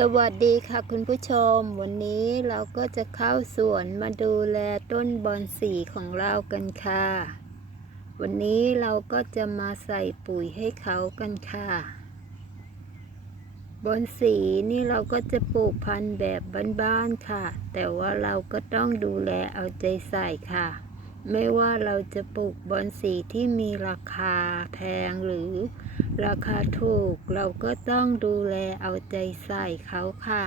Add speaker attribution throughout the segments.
Speaker 1: สวัสดีค่ะคุณผู้ชม วันนี้เราก็จะเข้าสวนมาดูแลต้นบอนสีของเรากันค่ะ วันนี้เราก็จะมาใส่ปุ๋ยให้เขากันค่ะบอนสีนี่เราก็จะปลูกพันธุ์แบบบ้านๆค่ะ แต่ว่าเราก็ต้องดูแลเอาใจใส่ค่ะ ไม่ว่าเราจะปลูกบอนสีที่มีราคาแพงหรือราคาถูก เราก็ต้องดูแลเอาใจใส่เขาค่ะ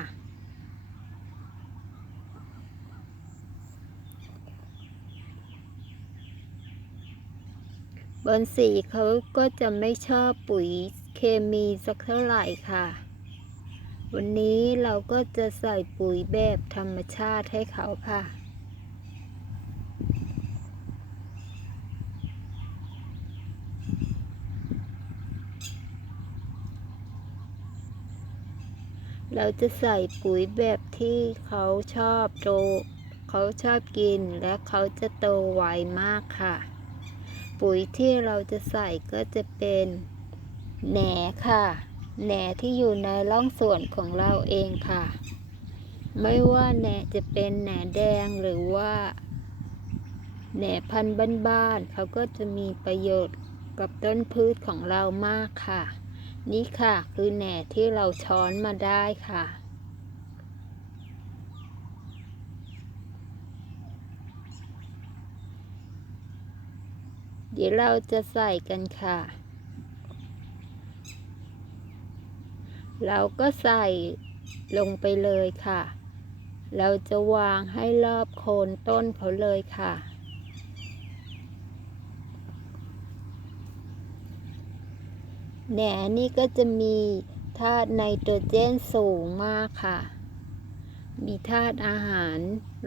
Speaker 1: บอนสีเขาก็จะไม่ชอบปุ๋ยเคมีสักเท่าไหร่ค่ะ วันนี้เราก็จะใส่ปุ๋ยแบบธรรมชาติให้เขาค่ะ เราจะใส่ปุ๋ยแบบที่เขาชอบโตเขาชอบกินและเขาจะโตไวมากค่ะ ปุ๋ยที่เราจะใส่ก็จะเป็นแหนค่ะ แหนที่อยู่ในร่องส่วนของเราเองค่ะ ไม่ว่าแหนจะเป็นแหนแดงหรือว่าแหนพันธุ์บ้านๆเขาก็จะมีประโยชน์กับต้นพืชของเรามากค่ะ นี่ค่ะ คือแหน่ที่เราช้อนมาได้ค่ะ เดี๋ยวเราจะใส่กันค่ะ เราก็ใส่ลงไปเลยค่ะ เราจะวางให้รอบโคนต้นเขาเลยค่ะ แหนนี่ก็จะมีธาตุไนโตรเจนสูงมากค่ะ มีธาตุอาหาร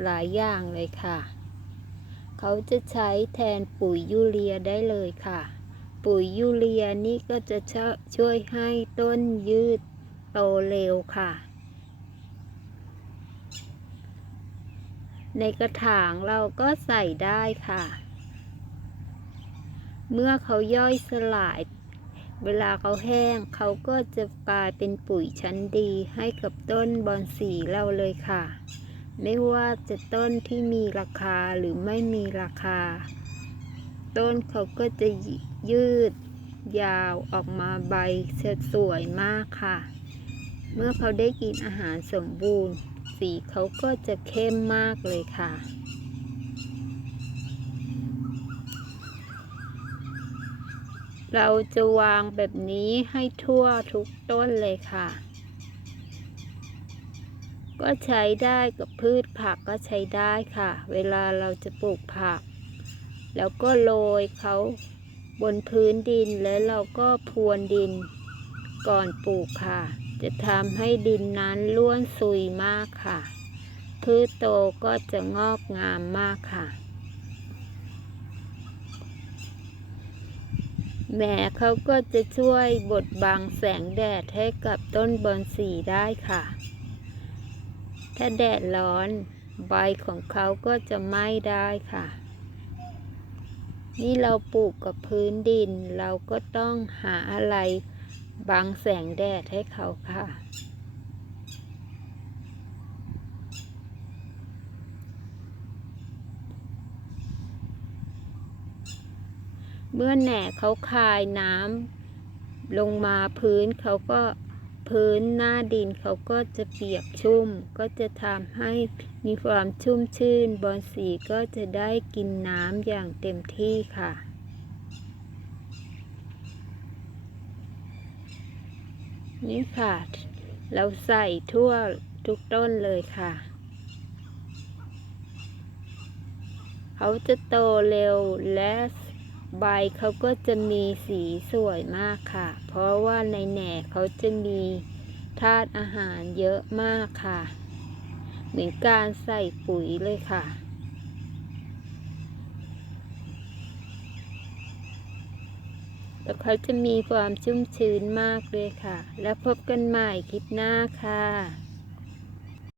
Speaker 1: หลายอย่างเลยค่ะ เขาจะใช้แทนปุ๋ยยูเรียได้เลยค่ะ ปุ๋ยยูเรียนี่ก็จะช่วยให้ต้นยืดโตเร็วค่ะ ในกระถางเราก็ใส่ได้ค่ะ เมื่อเขาย่อยสลาย เวลาเขาแห้งเขาก็จะกลายเป็นปุ๋ยชั้นดีให้กับต้นบอนสีเราเลยค่ะ ไม่ว่าจะต้นที่มีราคาหรือไม่มีราคา ต้นเขาก็จะยืดยาวออกมาใบสวยมากค่ะ เมื่อเขาได้กินอาหารสมบูรณ์ สีเขาก็จะเข้มมากเลยค่ะ เราจะวางแบบนี้ให้ทั่วทุกต้นเลยค่ะ ก็ใช้ได้กับพืชผักก็ใช้ได้ค่ะ เวลาเราจะปลูกผัก แล้วก็โรยเขาบนพื้นดินแล้วเราก็พรวนดินก่อนปลูกค่ะ จะทำให้ดินนั้นล้วนซุยมากค่ะ พืชโตก็จะงอกงามมากค่ะ แม่เขาก็จะช่วยบดบังแสงแดดให้กับต้นบอนสีได้ค่ะ ถ้าแดดร้อนใบของเขาก็จะไหม้ได้ค่ะ นี่เราปลูกกับพื้นดินเราก็ต้องหาอะไรบังแสงแดดให้เขาค่ะ เมื่อแหน่เขาคายน้ำลงมาพื้นเขาก็พื้นหน้าดินเขาก็จะเปียกชุ่ม ก็จะทำให้มีความชุ่มชื่น บอนสีก็จะได้กินน้ำอย่างเต็มที่ค่ะ นี่ค่ะ เราใส่ทั่วทุกต้นเลยค่ะ เขาจะโตเร็วและ ใบเขาก็จะมีสีสวยมากค่ะ เพราะว่าในแหน่เขาจะมีธาตุอาหารเยอะมากค่ะ เหมือนการใส่ปุ๋ยเลยค่ะแล้วเขาจะมีความชุ่มชื้นมากเลยค่ะ แล้วพบกันใหม่คลิปหน้าค่ะ